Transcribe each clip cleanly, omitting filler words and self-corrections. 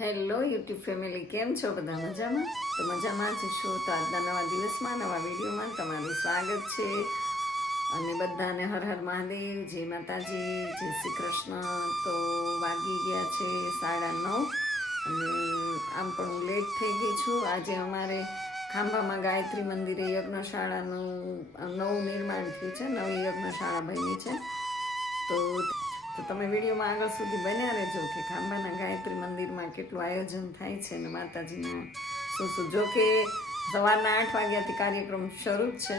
Hello YouTube family, કેમ છો બધા? મજામાં? તો મજામાં જ છો. તો આજના નવા દિવસમાં નવા વિડીયોમાં તમારું સ્વાગત છે. અને બધાને હર હર મહાદેવ, જય માતાજી, જય શ્રી કૃષ્ણ. તો વાગી ગયા છે 9:30 અને આમ પણ હું લેટ થઈ ગઈ છું. આજે અમારે ખાંભામાં ગાયત્રી મંદિરે યજ્ઞશાળાનું નવું નિર્માણ થયું છે, નવી યજ્ઞશાળા બની છે. તો તમે વિડીયોમાં આગળ સુધી બન્યા રહેજો કે ખાંભાના ગાયત્રી મંદિરમાં કેટલું આયોજન થાય છે અને માતાજીનું શું. જો કે સવારના 8 વાગ્યાથી કાર્યક્રમ શરૂ જ છે,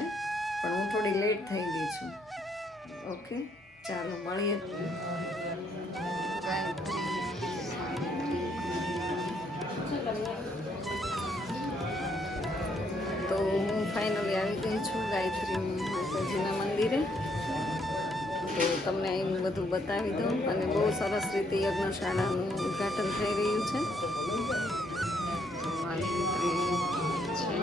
પણ હું થોડી લેટ થઈ ગઈ છું. ઓકે, ચાલો મળીએ. તો હું ફાઇનલી આવી ગઈ છું ગાયત્રી માતાજીના મંદિરે. તો તમને અહીં બધું બતાવી દઉં. અને બહુ સરસ રીતે યજ્ઞશાળાનું ઉદ્ઘાટન થઈ રહ્યું છે. તો આવી રીતે છે.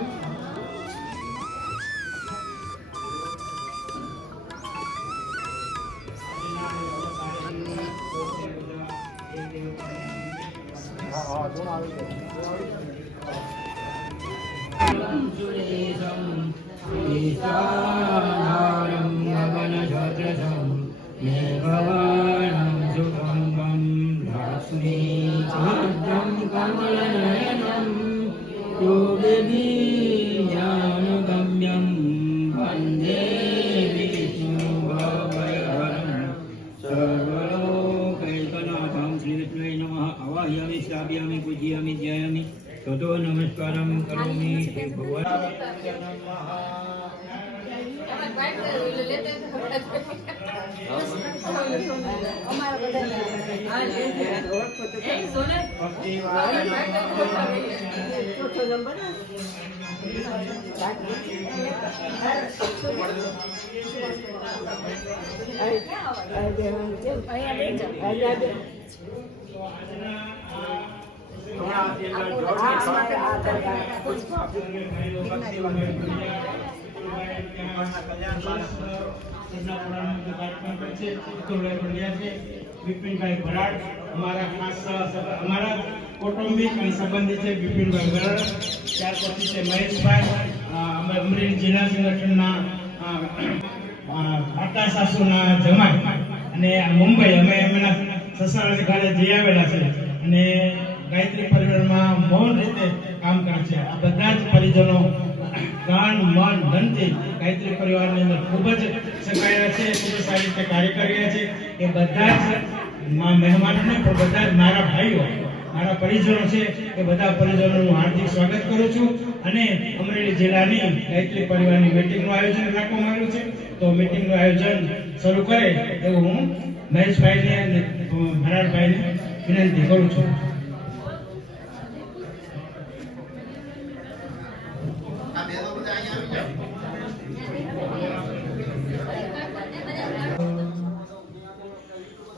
મેઘવાણં સુગંધં લક્ષ્મીચક્રં કમલનયनं યોગીજ્ઞાનગમ્યં વંદે વિષ્ણુભવહરં સર્વલોકૈકનાથં. શ્રીકૃષ્ણાય નમઃ. આવાહયામિ, સ્થાપયામિ, પૂજયામિ, ધ્યાયામિ, તતો નમસ્કારં કરોમિ. હે ભગવાન વિપિનભાઈ ભરાડ અમારા ખાસ અમારા કૌટુંબિક અને સંબંધી છે. વિપિનભાઈ ભરાડ, ત્યાર પછી છે મહેશભાઈ, અમરેલી જિલ્લા સંગઠનના આટા સાસુના જમાઈ, અને મુંબઈ અમે એમના સસરાને ઘરે જઈ આવેલા છે અને ગાયત્રી પરિવારમાં મૌન રીતે કામ કરે છે. આ બધા જ પરિજનો ગાન મન ધનથી ગાયત્રી પરિવારની અંદર ખૂબ જ સંકળાયેલા છે, ખૂબ જ સારી રીતે કાર્ય કરી રહ્યા છે. એ બધા જ મહેમાનોને પણ બધા જ મારા ભાઈઓ, મારા પરિજનો છે, એ બધા પરિજનોનું હાર્દિક સ્વાગત કરું છું. અને અમરેલી જિલ્લાની ગાયત્રી પરિવારની મીટિંગનું આયોજન રાખવામાં આવ્યું છે. તો મીટિંગનું આયોજન શરૂ કરે એવું હું મહેશભાઈને અને ભરાડભાઈને વિનંતી કરું છું.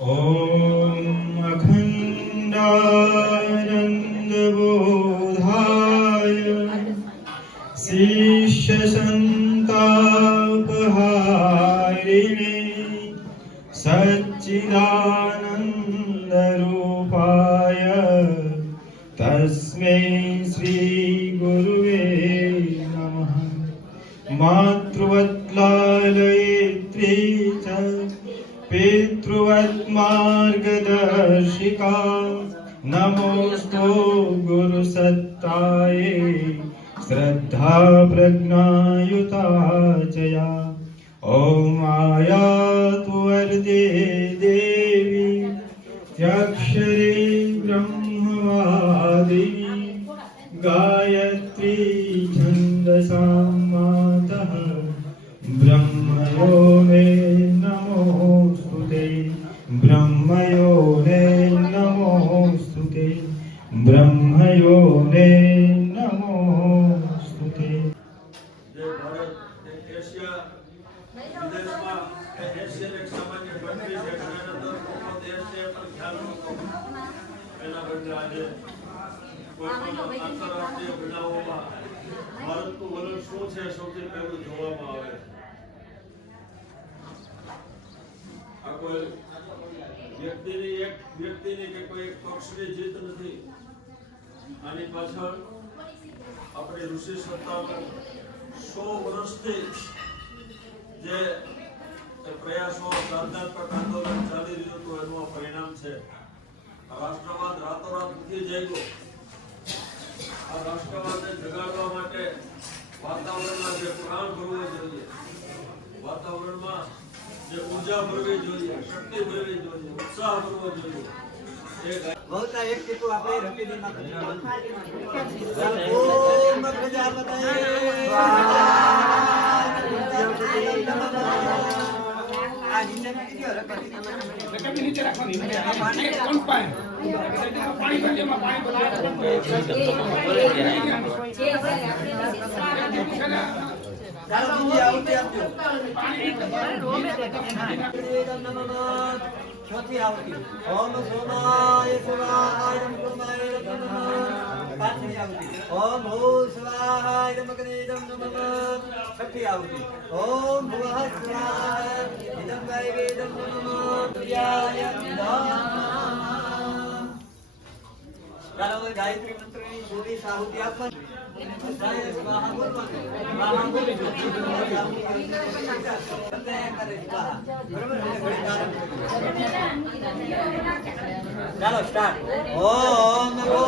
ઓમ અખંડાનંદબોધાય શિષ્ય સંતાપહારિણે સચ્ચિદાનંદ રૂપાય તસ્મૈ શ્રી ગુરુવે નમઃ. માતૃવત્લાલયત્રી ચ પિતૃવત માર્ગદર્શિકા નમોસ્તો ગુરુ સત્તાય શ્રદ્ધા પ્રજ્ઞાયુતાચયા. ઓમ આયાતુ વરદે દેવી ત્યક્ષરે બ્રહ્મવાદિની ગાયત્રી છંદસા માતઃ બ્રહ્મયો મે નમોસ્તુતે. બ્રહ્મયો ને નમોસ્તુતે. બ્રહ્મયો ને નમોસ્તુતે. જે ભારત એશિયા વિદેશમાં એશિયન એક સામાન્ય કન્ટ્રી છે, એના અંદર લોકો દેશ છે પણ ખ્યાલ નહોતો. એના બદલે આજે કોઈ પણ આંતરરાષ્ટ્રીય બનાવોમાં ભારતનું વલણ શું છે સૌથી પહેલું જોવામાં આવે. આ કોઈ વ્યક્તિની કે કોઈ એક પક્ષની જીત નથી, આની પાછળ આપણી ઋષિ સંતાનો 100 વર્ષથી જે પ્રયાસો સ્પર્ધાત્મક આંદોલન ચાલી રહ્યું હતું એનું આ પરિણામ છે. આ રાષ્ટ્રવાદ રાતોરાત નથી જાગ્યો. આ રાષ્ટ્રવાદને જગાડવા માટે વાતાવરણમાં જે પ્રાણ ભરવો જોઈએ, વાતાવરણમાં જે ઉર્જા ભરવી જોઈએ, શક્તિ ભરવી જોઈએ, ઉત્સાહ ભરવો જોઈએ, बहुता एक टीपू આપણે રખી દીધા નીચે રાખવાની કોણ પાય પાણી ભરજે માં પાણી ચાલો બીજી આવતી આપજો ચોથી આવતી ઓમ સોમાય સ્વાહાય નમઃ કુમાય નમઃ પાંચમી આવતી ઓમ ભૂ સ્વાહાય નમઃ કનેદમ નમઃ છઠ્ઠી આવતી ઓમ ભુવઃ સ્વાહાય ઇદં વૈ વેદમ નમઃ યાય ચાલો ગાયત્રી મંત્રની પૂરી આહુતિ આપવાની ગાય સ્વાહા બોલવાનું સ્વાહા બોલી દો ચાલો સ્ટાર્ટ ઓમ નમો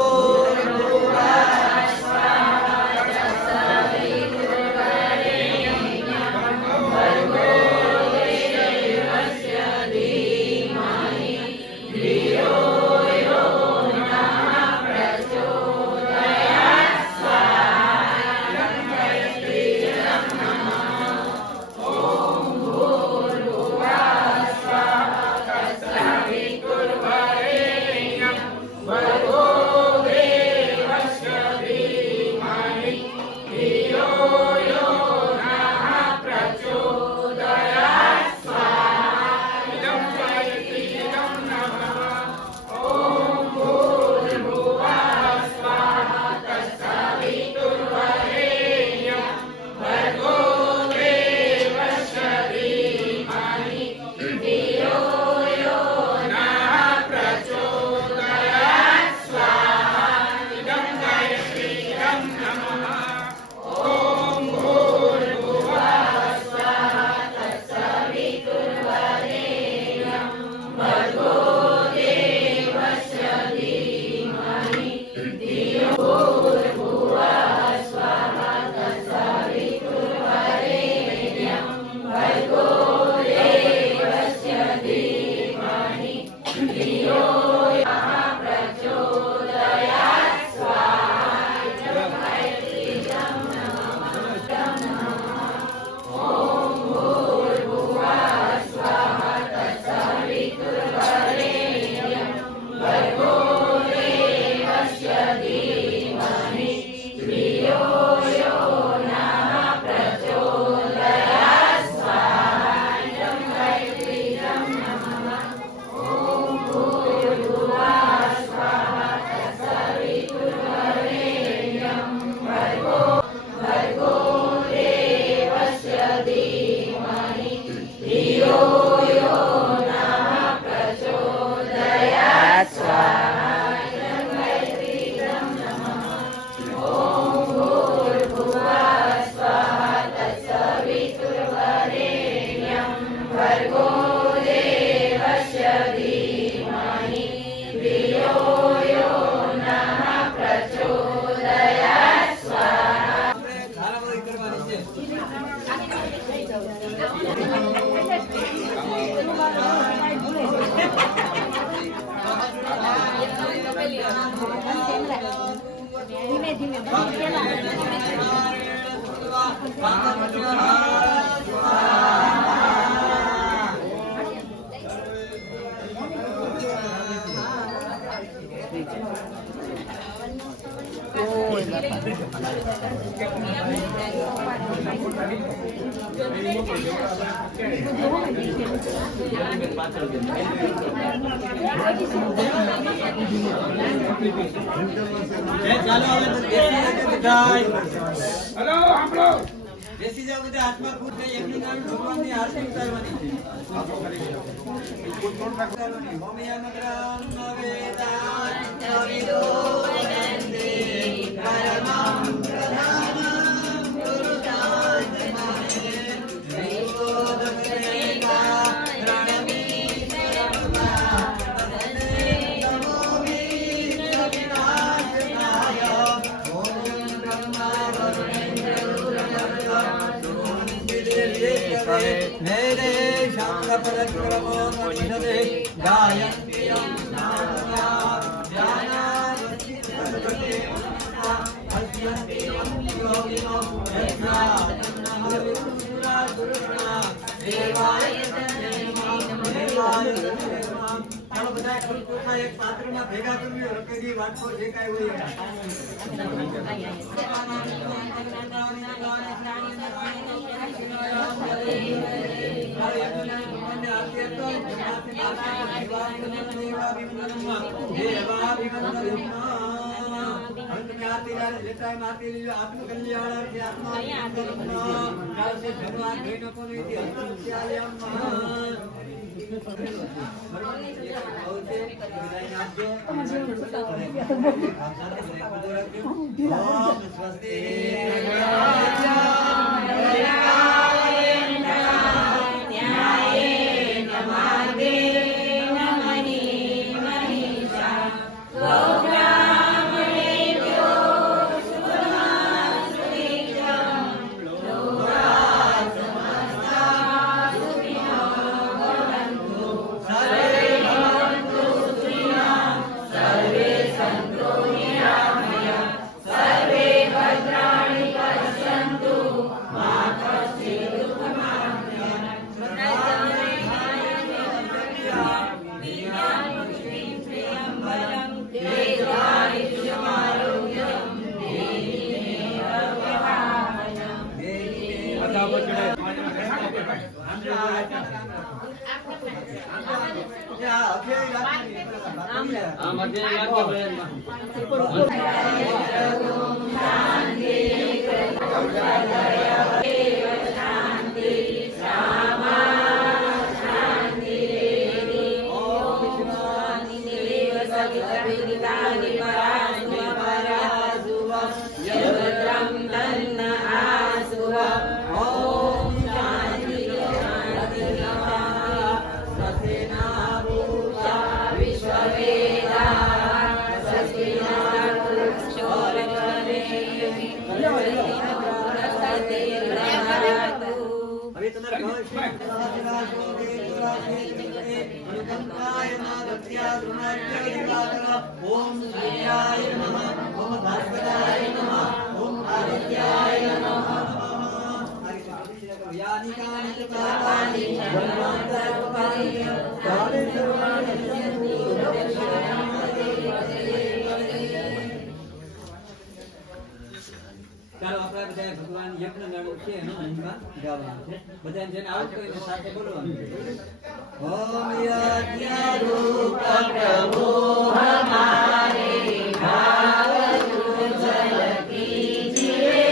ધીમે ધીમે હેલો આપણો બેસી જાવ બધા હાથમાં ફૂટ નહીં એકની નામ ભગવાનની આરતી ઉતારવાની છે હોમિયા મગ્રામ વેદાંત વિદો વદંતે वेदे शास्त्रपदक्रमो निषदे गायन्ति यं नारदा ज्ञानावचित्तपदे हस्यन्ति यं योगिनो यज्ञात्मनाविदुरा देवाय ચાલો બધા ખુરખુરતા એક પાત્રમાં ભેગા કરી રકેજી વાટકો જે કાંઈ હોય ओम सूर्याय नमः ओम भास्कराय नमः ओम आदित्याय नमः यानि कानि च पापानि सर्वान्तरपरियो काले सर्वाणि ચાલો આપણે બધા ભગવાન યજ્ઞ ગાળો છે એનો મહિમા ગાવાનો છે બધાને જેને આવડતો હોય એને સાથે બોલવાનું ઓમ યજ્ઞ રૂપ પ્રભુ હમારે ભાવ જલ કીજીએ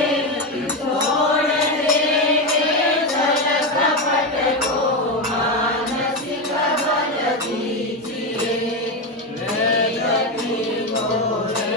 છોડ દેવે જલ કપટ કો માનસિક બલ दीजिए वेद की बोले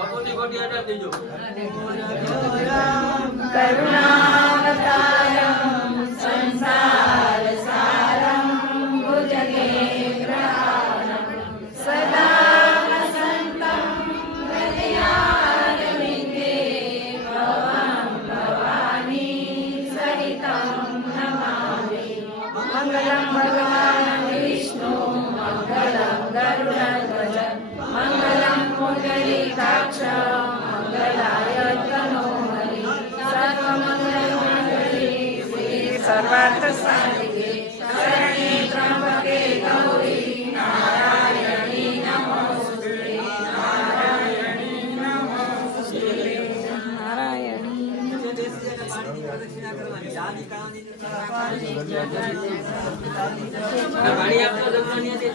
કપૂરની ગોટી હટાવી દેજો. કરુણાવતારમ સંસાર સારમ ભુજગેન્દ્રહારમ સદા વસંતમ હૃદયારવિંદે ભવં ભવાની સહિતં નમામિ મંગલં ભગવાન વિષ્ણુ મંગલં ગરુડધ્વજ મંગલં પુંડરીકાક્ષ મંગલાય તનોહરિ સર્વમંગલમંગલે શ્રી સર્વાર્થ સાધિકે શરણે ત્ર્યંબકે ગૌરી નારાયણી નમોસ્તુતે નારાયણી નમોસ્તુતે નારાયણી વાણી આપતો જમવાની હતી.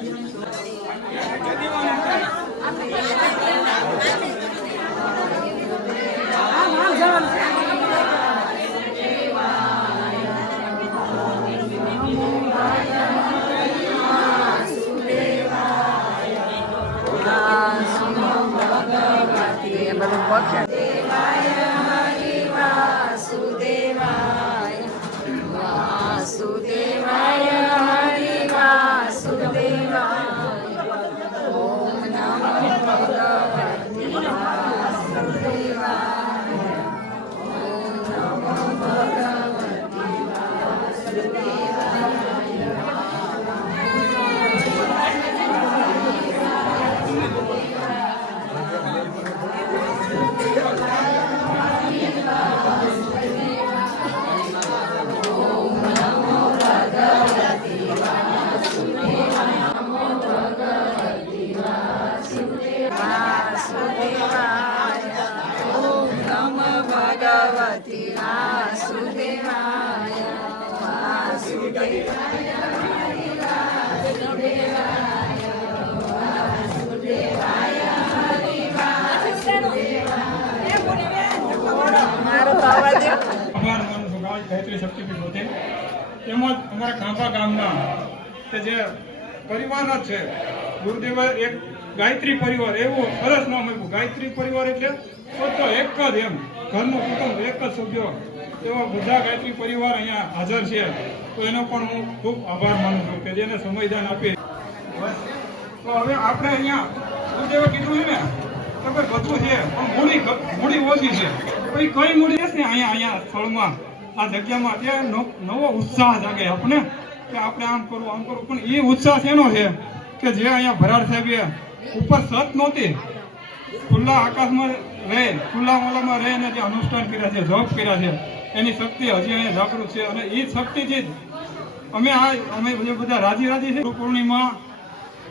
દેવાય હરિ વાસુદેવાય વાસુદેવાય હરિ વાસુદેવાય ઓમ નમો ભગવતે વાસુદેવાય ઓમ નમો ભગવતે વાસુદેવાય ઓમ નમો ભગવતે વાસુદેવાય વાસુદેવાય મારું તો અવાજ આભાર માનું છું ગાયત્રી શક્તિપીઠ હોતે તેમજ અમારા ખાંભા ગામના કે જે પરિવારના જ છે ગુરુદેવ એક ગાયત્રી પરિવાર એવું સરસ નામ આપ્યું. ગાયત્રી પરિવાર એટલે તો એક જ એમ ઘરનું કુટુંબ એક જ સભ્યો એવા બધા ગાયત્રી પરિવાર અહીંયા હાજર છે. તો એનો પણ હું ખૂબ આભાર માનું છું કે જેને સમયદાન આપે. બસ તો હવે આપણે અહીંયા ગુરુદેવે કીધું છે ને કે ભાઈ બધું છે પણ મૂડી ઓછી છે. પછી કઈ મૂડી છે ને અહીંયા સ્થળમાં આ જગ્યામાં તે નવો ઉત્સાહ જાગે આપણે કે આપણે આમ કરવું પણ એ ઉત્સાહ શેનો છે કે જે અહીંયા ભરાડ સાહેબે ઉપર છત નહોતી ખુલ્લા આકાશમાં રહે ખુલ્લા મોલામાં રહીને જે અનુષ્ઠાન કર્યા છે જોબ કર્યા છે એની શક્તિ હજી અહીંયા જાગૃત છે. અને એ શક્તિથી જ અમે બધા રાજી છે. ગુરુ પૂર્ણિમા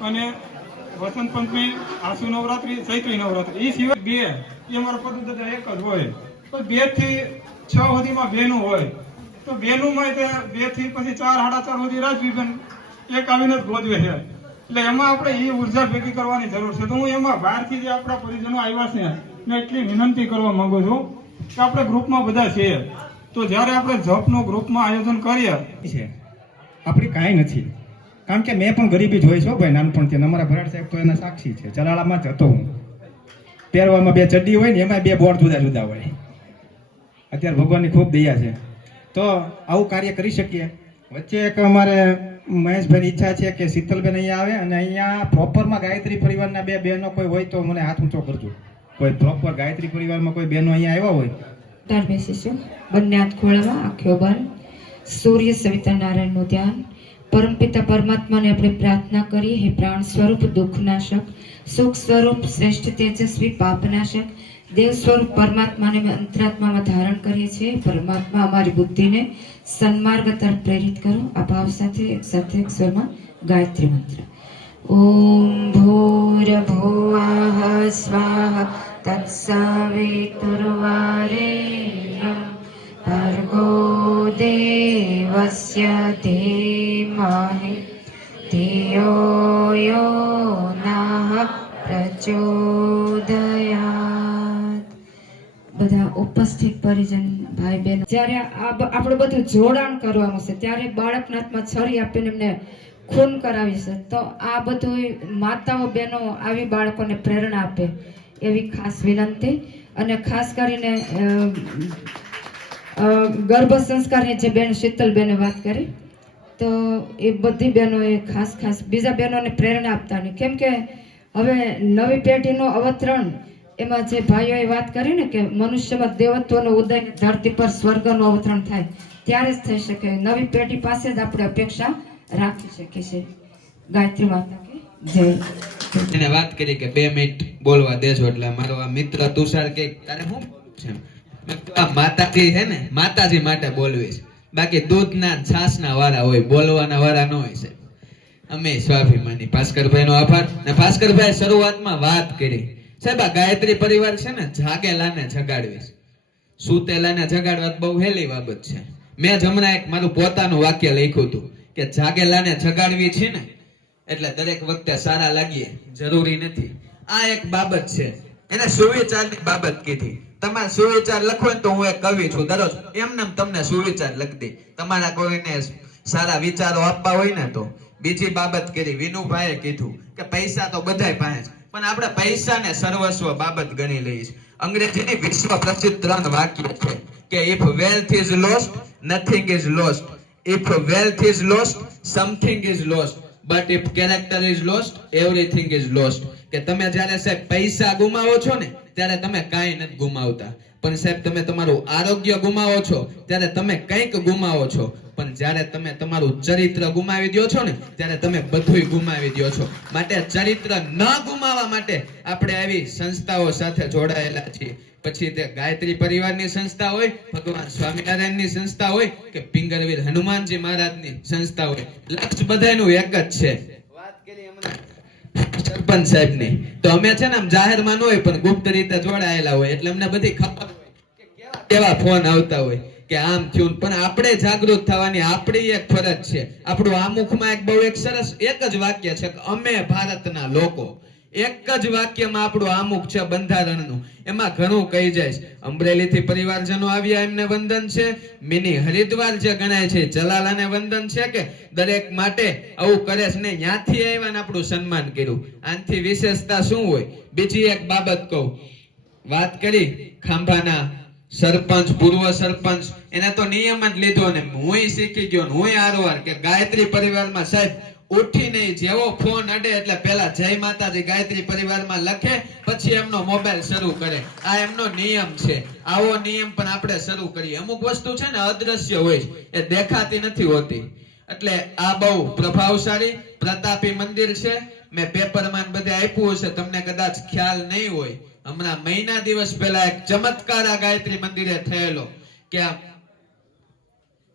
અને વસંત પંચમી આસુ નવરાત્રી ચૈત્રી નવરાત્રી એ સિવાય બે એ અમારા પદ્ધતિ એક જ હોય. તો 2 થી 6 સુધીમાં બેનું હોય તો બેનુંમાં 2 થી પછી 4 સાડા 4 સુધી રાજવીબેન એક આવીને જ ગોજવે છે. એટલે એમાં આપણે એ ઉર્જા ભેગી કરવાની જરૂર છે. તો હું એમાં બહારથી જે આપણા પરિજનો આવ્યા છે મેં એટલી વિનંતી કરવા માંગુ છું કે આપણે ગ્રુપમાં બધા છીએ તો જ્યારે આપણે જપનું ગ્રુપમાં આયોજન કરીએ છે આપણી કાંઈ નથી. કારણ કે મેં પણ ગરીબી જોઈ છો ભાઈ નાનપણથી. અમારા ભરાડ સાહેબ તો એના સાક્ષી છે. ચલાળામાં જ હતો હું. પહેરવામાં 2 ચડ્ડી હોય ને એમાં 2 બોર્ડ જુદા જુદા હોય. અત્યારે ભગવાનની ખૂબ દયા છે તો આવું કાર્ય કરી શકીએ. વચ્ચે એક અમારે મહેશભાઈની ઈચ્છા છે કે શીતલબેન અહીંયા આવે અને અહીંયા પ્રોપરમાં ગાયત્રી પરિવારના 2 બહેનો કોઈ હોય તો મને હાથ ઊંચો કરજો. કોઈ પ્રોપર ગાયત્રી પરિવારમાં કોઈ બહેનો અહીંયા આવ્યા હોય તાર બેસીશું. બંને હાથ ખોળામાં, આંખો બંધ. સૂર્ય સવિતા નારાયણનું ધ્યાન. પરમપિતા પરમાત્માને આપણે પ્રાર્થના કરીએ. હે પ્રાણ સ્વરૂપ, દુઃખનાશક, સુખ સ્વરૂપ, શ્રેષ્ઠ તેજસ્વી, પાપનાશક, દેવ સ્વરૂપ પરમાત્માને અમે અંતરાત્મામાં ધારણ કરીએ છીએ. પરમાત્મા અમારી બુદ્ધિને સન્માર્ગ તરફ પ્રેરિત કરો. આ ભાવ સાથે એક સ્વરમાં ગાયત્રી મંત્ર. ઓમ ભૂર્ભુવઃ સ્વાહા તત્સવિતુર્વરેણ્યં ભર્ગો દેવસ્ય ધીમહિ ધિયો યો નઃ પ્રચોદયાત. બધા ઉપસ્થિત પરિજન ભાઈ બહેન, જ્યારે આપણું બધું જોડાણ કરવાનું છે ત્યારે બાળકના હાથમાં છરી આપીને એમને ખૂન કરાવી છે. તો આ બધું માતાઓ બહેનો આવી બાળકોને પ્રેરણા આપે એવી ખાસ વિનંતી. અને ખાસ કરીને ગર્ભ સંસ્કારની જે બેન શીતલબેને વાત કરી, તો એ બધી બહેનોએ ખાસ બીજા બહેનોને પ્રેરણા આપતાની. કેમ કે હવે નવી પેઢીનું અવતરણ, એમાં જે ભાઈઓએ વાત કરી ને કે મનુષ્યમાં દેવત્વનો ઉદય, ધરતી પર સ્વર્ગનું અવતરણ થાય ત્યારે જ થઈ શકે. નવી પેઢી પાસે જ આપણે અપેક્ષા રાખી શકીએ છીએ. ગાયત્રી માતા કે જય. એને વાત કરી કે 2 મિનિટ બોલવા દેજો, એટલે મારો આ મિત્ર તુષાર કે તારે શું છે? મેં કીધું આ માતાજી છે ને, માતાજી માટે બોલવીશ. બાકી દૂધના છાસના વાળા હોય, બોલવાના વાળા ન હોય સાહેબ. અમે સ્વાભિમાની. ભાસ્કરભાઈ નો આભાર. ને ભાસ્કરભાઈ શરૂઆતમાં વાત કરી સાહેબ, આ ગાયત્રી પરિવાર છે ને, જાગેલાને જગાડવીશ. સુતેલાને જગાડવા બહુ હેલી બાબત છે. મેં જ હમણાં એક મારું પોતાનું વાક્ય લખ્યું હતું કે જાગેલાને જગાડવી છે ને એટલે દરેક વખતે સારા લાગીએ જરૂરી નથી. આ એક બાબત છે, એને સુવિચારની બાબત કીધી. તમારે સુવિચાર લખવો ને તો હું એક કવિ છું, દરરોજ એમને તમને સુવિચાર લખી દે. તમારા કોઈને સારા વિચારો આપવા હોય ને તો. બીજી બાબત કરી વિનુભાઈએ કીધું કે પૈસા તો બધાય પાસે, પણ આપણે પૈસાને સર્વસ્વ બાબત ગણી લઈએ. અંગ્રેજીની વિશ્વ પ્રસિદ્ધ 3 વાક્ય છે કે if wealth is lost, nothing is lost. If wealth is lost, something is lost. But if character is lost, everything is lost. કે તમે જ્યારે સાહેબ પૈસા ગુમાવો છો ને ત્યારે તમે કાંઈ નથી ગુમાવતા, પણ સાહેબ તમે તમારું આરોગ્ય ગુમાવો છો ત્યારે તમે કંઈક ગુમાવો છો, પણ જ્યારે તમે તમારું ચરિત્ર ગુમાવી દો છો ને ત્યારે તમે બધુંય ગુમાવી દો છો. માટે ચરિત્ર ન ગુમાવવા માટે આપણે આવી સંસ્થાઓ સાથે જોડાયેલા છીએ. પછી તે ગાયત્રી પરિવારની સંસ્થા હોય, ભગવાન સ્વામિનારાયણની સંસ્થા હોય કે પિંગરવીર હનુમાનજી મહારાજની સંસ્થા હોય, લક્ષ્ય બધાયનું એક જ છે. વાત કરી હમણાં સરપંચ સાહેબની, તો અમે છે ને આમ જાહેરમાં ન હોય પણ ગુપ્ત રીતે જોડાયેલા હોય, એટલે અમને બધી ખબર હોય કે કેવા ફોન આવતા હોય કે આમ થયું. પણ આપણે જાગૃત થવાની આપણી એક ફરજ છે. આપણું આમુખમાં એક બહુ એક સરસ એક જ વાક્ય છે કે અમે ભારતના લોકો. એક જ વાક્યમાં આપણું આમુખ છે બંધારણનું. એમાં ઘણું કહી જાય. અમરેલીથી પરિવારજનો આવ્યા, એમને વંદન છે. મિની હરિદ્વાર જે ગણાય છે જલાલાને વંદન છે કે દરેક માટે આવું કરે છે ને, ત્યાંથી આવ્યા ને આપણું સન્માન કર્યું. આનાથી વિશેષતા શું હોય? બીજી એક બાબત કહું. વાત કરી ખાંભાના સરપંચ, પૂર્વ સરપંચ, એને તો નિયમ જ લીધો ને હુંય શીખી ગયો, હુંય આરવાર કે ગાયત્રી પરિવારમાં સાહેબ ઉઠીને જેવો ફોન અડે એટલે પહેલા જય માતાજી ગાયત્રી પરિવારમાં લખે, પછી એમનો મોબાઈલ શરૂ કરે. આ એમનો નિયમ છે. આવો નિયમ પણ આપણે શરૂ કરીએ. અમુક વસ્તુ છે ને અદ્રશ્ય હોય, એ દેખાતી નથી હોતી. એટલે આ બહુ પ્રભાવશાળી પ્રતાપી મંદિર છે. મેં પેપરમાં બધે આપ્યું હશે, તમને કદાચ ખ્યાલ નહીં હોય. હમણાં મહિના દિવસ પહેલા એક ચમત્કાર આ ગાયત્રી મંદિરે થયેલો, કે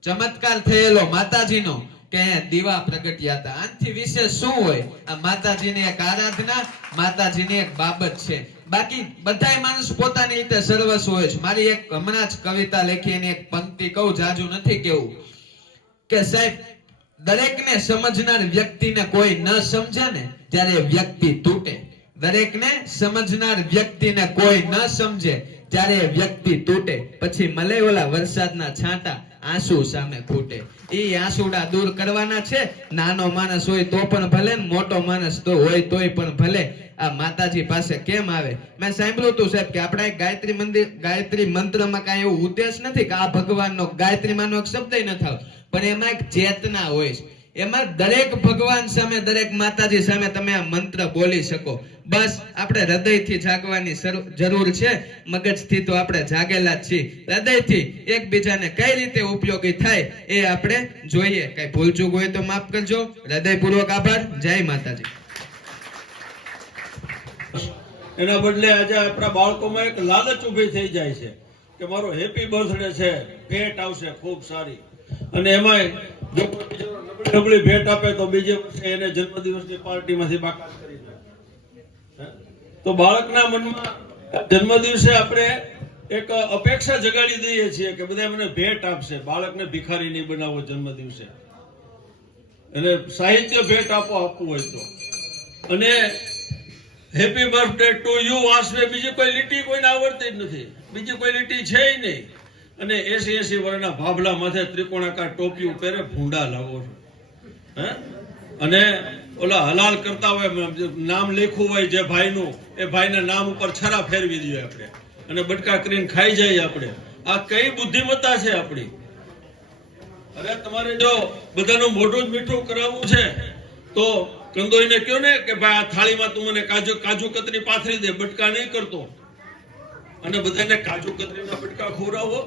ચમત્કાર થયેલો માતાજીનો, કે દીવા પ્રગટ્યા હતા. આનાથી વિશેષ શું હોય? આ માતાજીની એક આરાધના, માતાજીની એક બાબત છે. બાકી બધાય માણસ પોતાની રીતે સર્વસ્વ હોય છે. મારી એક હમણાં જ કવિતા લખી, એની એક પંક્તિ કહું, જાજુ નથી કેવું, કે સાહેબ દરેકને સમજનાર વ્યક્તિને કોઈ ન સમજે ને ત્યારે વ્યક્તિ તૂટે. દરેકને સમજનાર વ્યક્તિને કોઈ ન સમજે ત્યારે વ્યક્તિ તૂટે. પછી મળે ઓલા વરસાદના છાંટા, આંસુ સામે ખૂટે. એ આંસુડા દૂર કરવાના છે. નાનો માણસ હોય તો પણ ભલે, મોટો માણસ તો હોય તોય પણ ભલે. આ માતાજી પાસે કેમ આવે? મેં સાંભળ્યું હતું સાહેબ કે આપણા ગાયત્રી મંદિર, ગાયત્રી મંત્રમાં કાંઈ એવું ઉદ્દેશ નથી કે આ ભગવાનનો ગાયત્રીમાંનો એક શબ્દ ન થાવ, પણ એમાં એક ચેતના હોય છે. એમાં દરેક ભગવાન સામે, દરેક માતાજી સામે તમે આ મંત્ર બોલી શકો. બસ આપણે હૃદયથી જાગવાની જરૂર છે. મગજથી તો આપણે જાગેલા જ છીએ. હૃદયથી એકબીજાને કઈ રીતે ઉપયોગી થાય એ આપણે જોઈએ. કઈ ભૂલચૂક હોય તો માફ કરજો. હૃદયપૂર્વક આભાર. જય માતાજી. એના બદલે આજે આપણા બાળકોમાં એક લાલચ ઊભી થઈ જાય છે કે મારો હેપી બર્થડે છે, ભેટ આવશે ખૂબ સારી, અને એમાંય જો કોઈ બિચારો નબળી ભેટ આપે તો બીજે વર્ષે એને જન્મદિવસની પાર્ટીમાંથી બાકાત કરી દે. તો બાળકના મનમાં જન્મદિવસે આપણે એક અપેક્ષા જગાડી દઈએ છીએ કે બધા મને ભેટ આપશે. બાળકને ભિખારી નહીં બનાવવો જન્મદિવસે, એને સાહિત્ય ભેટ આપવું હોય તો. અને હેપી બર્થડે ટુ યુ વાંચવે બીજી કોઈ લીટી કોઈને આવડતી જ નથી, બીજી કોઈ લીટી છે નહીં. અને 80 વર્ષના ભાભલા માથે ત્રિકોણાકાર ટોપિયું પહેરે, ભૂંડા લાવો છો. અને ઓલા હલાલ કરતા હોય, નામ લખ્યું હોય જે ભાઈનું, એ ભાઈના નામ ઉપર છરા ફેરવી દઈએ આપણે, અને બટકા કરીને ખાઈ જાય આપણે. આ કઈ બુદ્ધિમત્તા છે આપણી? અરે તમારે જો બધાનું મોઢું જ મીઠું કરાવવું છે તો કંદોઈને કહો ને કે ભાઈ આ થાળીમાં તું મને કાજુ કતરી પાથરી દે, બટકા નહીં કરતો. અને બધાને કાજુ કતરીના બટકા ખવડાવો,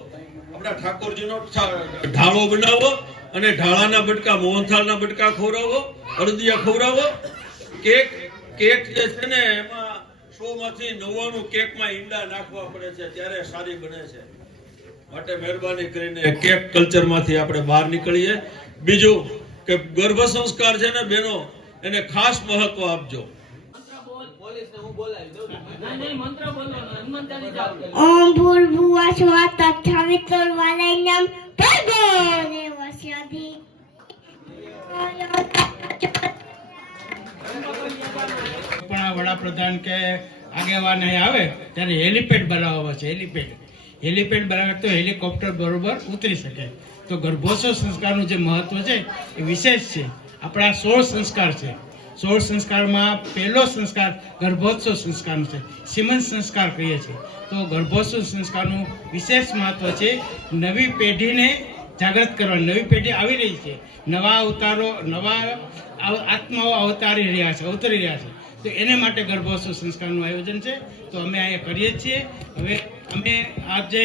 આપણા ઠાકોરજીનો ઢાળો બનાવો, અને ઢાળાના બટકા, મોહનથાળના બટકા ખવડાવો, અડદિયા ખવડાવો. કેક જે છે ને એમાં 100 માંથી 99 કેકમાં ઈંડા નાખવા પડે છે ત્યારે સારી બને છે. માટે મહેરબાની કરીને કેક કલ્ચરમાંથી આપણે બહાર નીકળીએ. બીજું કે ગર્ભ સંસ્કાર છે ને બેનો, એને ખાસ મહત્વ આપજો. ઓમ ભૂર્ભુવઃ સ્વઃ તત્સવિતુર્વરેણ્યં ભર્ગો દેવસ્ય પણ આ વડાપ્રધાન કે આગેવાન અહીં આવે ત્યારે હેલિપેડ બનાવવામાં છે. હેલિપેડ બનાવે તો હેલિકોપ્ટર બરોબર ઉતરી શકે. તો ગર્ભોત્સવ સંસ્કારનું જે મહત્વ છે એ વિશેષ છે. આપણા 16 સંસ્કાર છે. 16 સંસ્કારમાં પહેલો સંસ્કાર ગર્ભોત્સવ સંસ્કારનો છે, સિમંત સંસ્કાર કહીએ છીએ. તો ગર્ભોત્સવ સંસ્કારનું વિશેષ મહત્વ છે. નવી પેઢીને જાગૃત કરવા. નવી પેઢી આવી રહી છે, નવા અવતારો, નવા આત્માઓ અવતરી રહ્યા છે. તો એને માટે ગર્ભોત્સવ સંસ્કારનું આયોજન છે. તો અમે અહીંયા કરીએ છીએ. હવે અમે આજે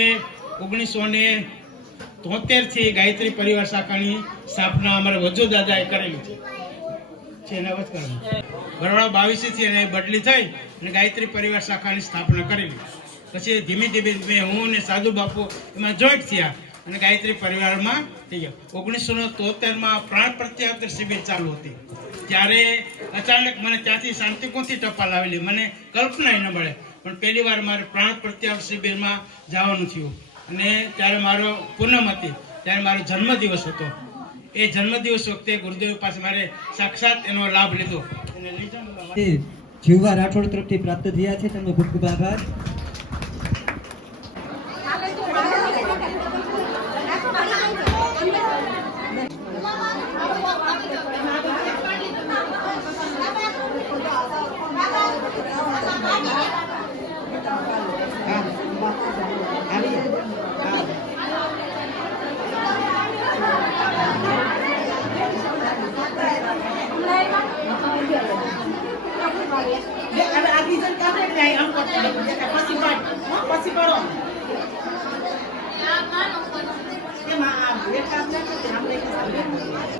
1973 થી ગાયત્રી પરિવાર શાખાની સ્થાપના અમારા વજુ દાદાએ કરેલી છે. બરોડા 22 થી એને બદલી થઈ અને ગાયત્રી પરિવાર શાખાની સ્થાપના કરેલી. પછી ધીમે ધીમે હું અને સાધુ બાપુ એમાં જોઈન્ટ થયા અને ગાયત્રી પરિવારમાં થઈ ગયા. 1973માં પ્રાણ પ્રત્યાવર્તન શિબિર ચાલુ હતી. ત્યારે અચાનક મને ત્યાંથી શાંતિકુંજથી ટપાલ આવેલી, મને કલ્પના ન મળે. પણ પહેલી વાર મારે પ્રાણ પ્રત્યાવર્તન શિબિરમાં જવાનું થયું. અને ત્યારે મારો પૂનમ હતી, ત્યારે મારો જન્મદિવસ હતો. એ જન્મદિવસ વખતે ગુરુદેવ પાસે મારે સાક્ષાત એનો લાભ લીધો. જીવવા રાઠોડ તરફથી પ્રાપ્ત થયા છે, તેમનો ખૂબ ખૂબ આભાર.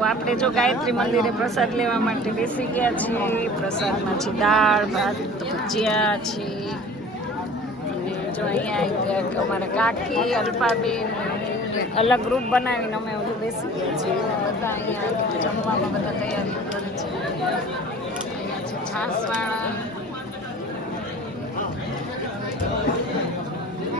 આપણે જો ગાયત્રી મંદિરે પ્રસાદ લેવા માટે બેસી ગયા છીએ. પ્રસાદમાં છે દાળ ભાત, ભજીયા છે. અને જો અહીંયા અમારા કાકી, અલ્પાબેન અલગ ગ્રુપ બનાવીને અમે બધું બેસી ગયા છીએ. બધા અહીંયા જમવામાં બધા તૈયારી